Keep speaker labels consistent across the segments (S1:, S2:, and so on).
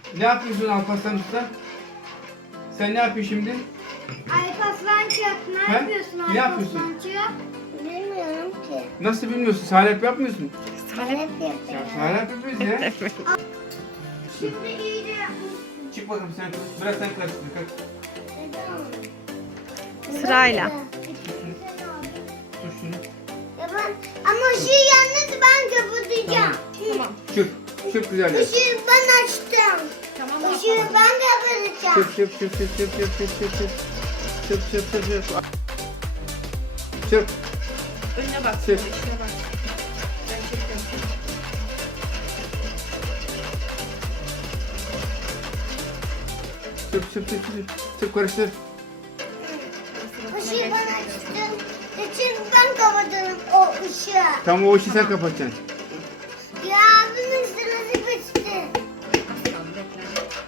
S1: Ne yapıyorsun Alparslan Usta? Sen ne yapıyorsun şimdi?
S2: Alparslan Çırak ne yapıyorsun
S1: Ne yapıyorsun?
S2: Alparslan Çırak? Bilmiyorum ki.
S1: Nasıl bilmiyorsun? Salep yapmıyorsun.
S2: Salep
S1: Ya
S2: yapıyorum.
S1: salep yapıyoruz ya.
S2: Şimdi iyice yapmışsın.
S1: Çık bakalım sen. Biraz sen karıştır. Kalk.
S3: Sırayla.
S1: Dur şunu.
S2: Ya ben, ama ışığı yalnız ben kapatacağım.
S3: Tamam.
S1: Çırp. Çırp güzel yap.
S2: Işığı ben açtım.
S3: Tamam.
S2: Işığı ben kapatacağım.
S1: Çırp çırp çırp çırp çırp çırp çırp çırp çırp. Çırp çırp çırp çırp. Çırp.
S3: Önüne bak.
S1: Çek.
S3: İşine bak. Ben çekiyorum.
S1: Çırp çırp çırp çırp. Çırp karıştır.
S2: Işığı ben açtım. Için ben kapatıyorum o ışığı.
S1: Tamam o işi sen kapatacaksın.
S2: Ya abimin sırası bitti.
S3: Aslan bekle.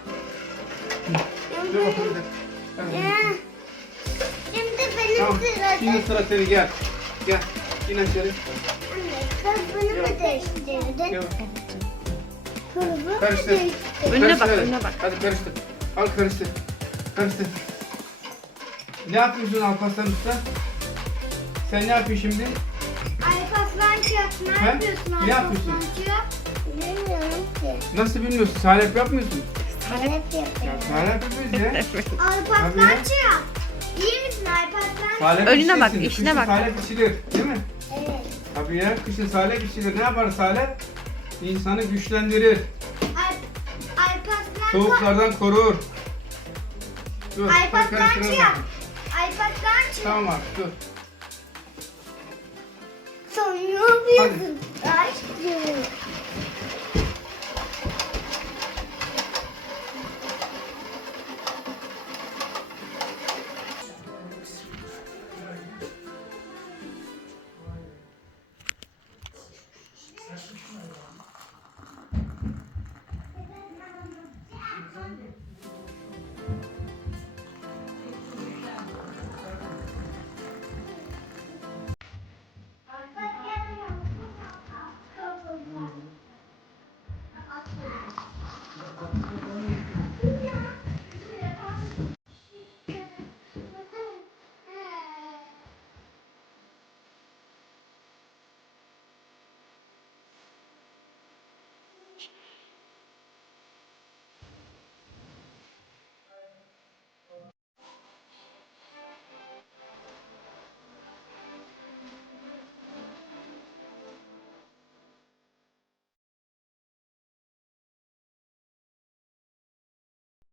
S1: Dur bakalım. Hadi.
S2: Ya. Şimdi benim
S1: Tamam. Şimdi
S2: sırada.
S1: sıra seni gel. Gel. Yine içeri.
S2: Anne kılıfını mı değiştirdin?
S1: Gel.
S2: Kılıfı mı
S1: Karıştır.
S2: değiştirdin?
S3: Önüne
S1: Karıştır
S3: bak,
S1: hadi.
S3: önüne bak.
S1: Hadi karıştır. Al karıştır. Karıştır. Ne yapıyorsun Alparslan Usta? Sen ne yapıyorsun şimdi?
S2: Alparslan Çırak ne
S1: He?
S2: yapıyorsun
S1: Ne yapıyorsun?
S2: Alparslan Çırak? Bilmiyorum ki.
S1: Nasıl bilmiyorsun? Salep yapmıyorsun.
S2: Salep
S1: Ya
S2: yapıyorum.
S1: salep yapıyoruz ya.
S2: Alparslan
S1: Tabii ya.
S2: Çırak. İyi misin Alparslan?
S1: Salep
S3: Önüne bak,
S1: pişirirsin.
S3: işine
S1: Kışın
S3: bak.
S1: salep pişirir. Değil mi?
S2: Evet.
S1: Tabii ya. Kışın salep pişirir. Ne yapar salep? İnsanı güçlendirir.
S2: Alparslan
S1: Soğuklardan korur. Dur. hadi
S2: Alparslan
S1: karıştıralım.
S2: Çırak. Alparslan Çırak.
S1: Tamam abi dur.
S2: Sen ne yapıyorsun? Aşkım.